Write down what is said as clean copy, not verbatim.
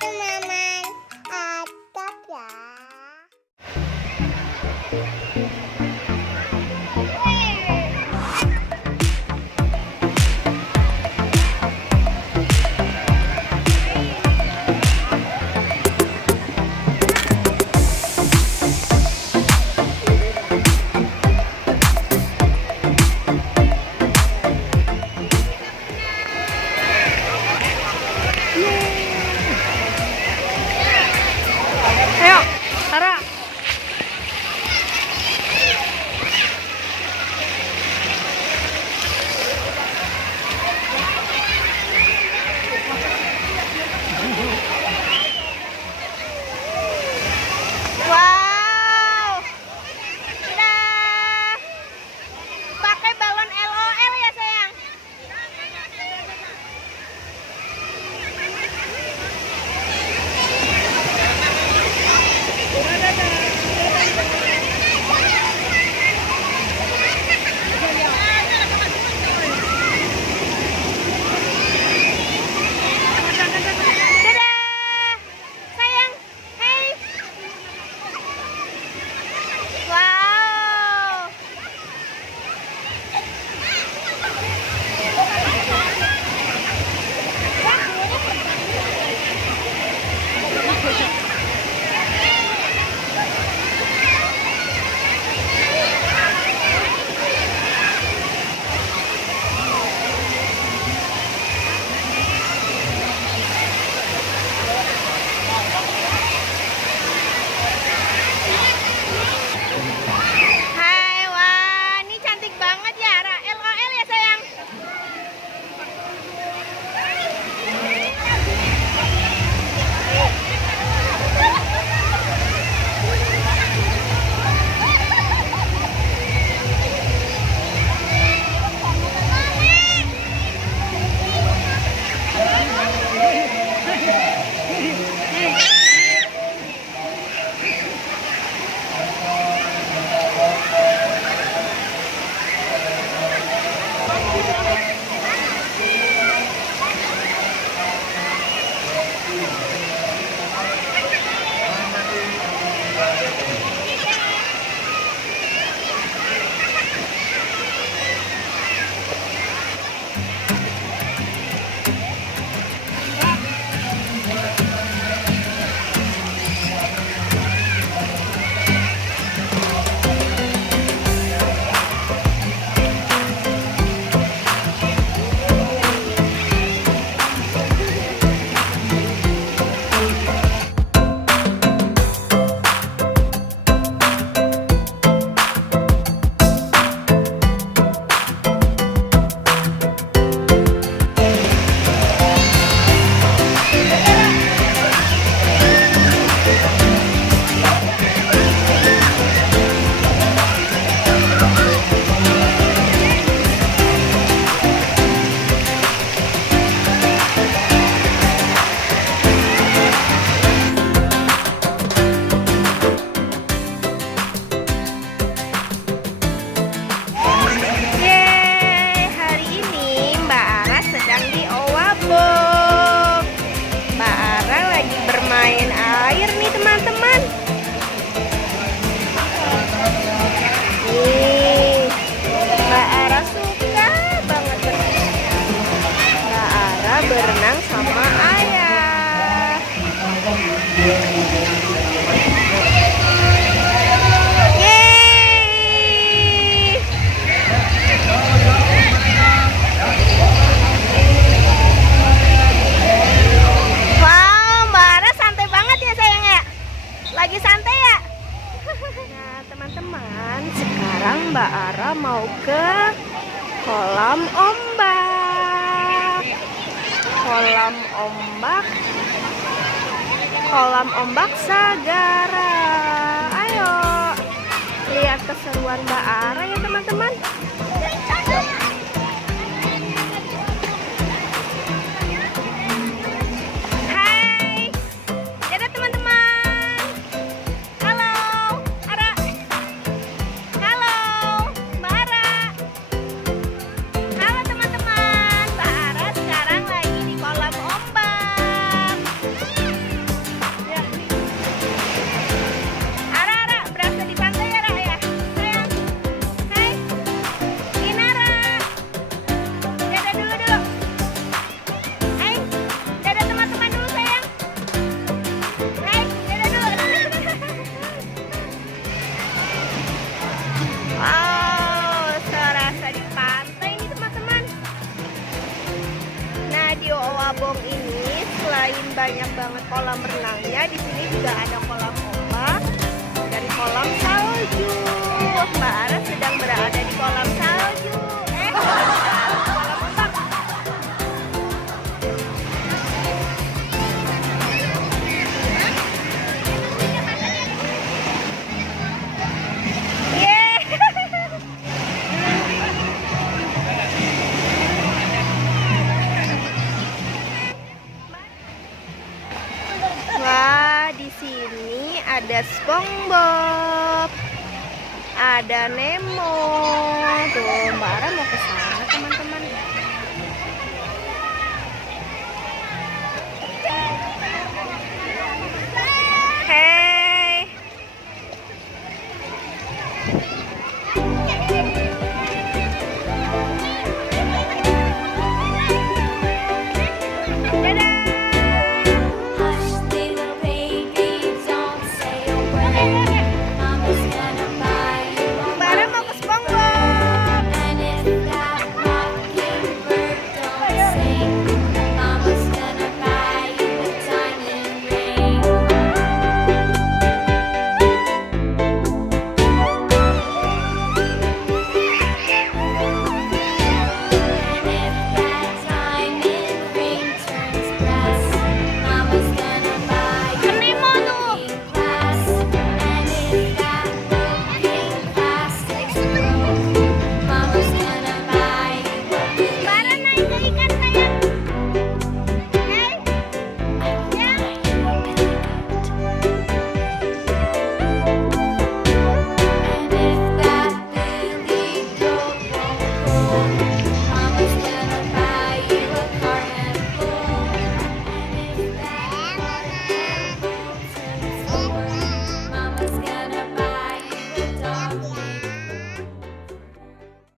teman-teman, atap ya. Ayo, Tara. Wow. Dah. Pakai balon LOL ya, sayang. Dadah. Sayang. Hey. Wow. Hai, wah, ini cantik banget ya, Ra. LOL ya, sayang. Yeay, hari ini Mbak Ara sedang di Owabong. Mbak Ara lagi bermain air nih, teman-teman. Nih, Mbak Ara suka banget berenang. Mbak Ara berenang sama ayah. Yeay. Wow, Mbak Ara santai banget ya, sayang ya. Lagi santai ya. Nah, teman-teman, sekarang Mbak Ara mau ke kolam ombak. Kolam ombak Sagara. Ayo, lihat keseruan Mbak Ara ya, teman-teman. Hai, dadah teman-teman. Halo, Ara. Halo, Mbak Ara. Halo teman-teman, Mbak Ara sekarang lagi di kolam ombak. selain banyak banget kolam renangnya, di sini juga ada kolam ombak dan kolam salju. Mbak Ara sedang berada di kolam salju. Kolam ombak. Wah, di sini ada SpongeBob, ada Nemo. Tuh, Mbak Ara mau ke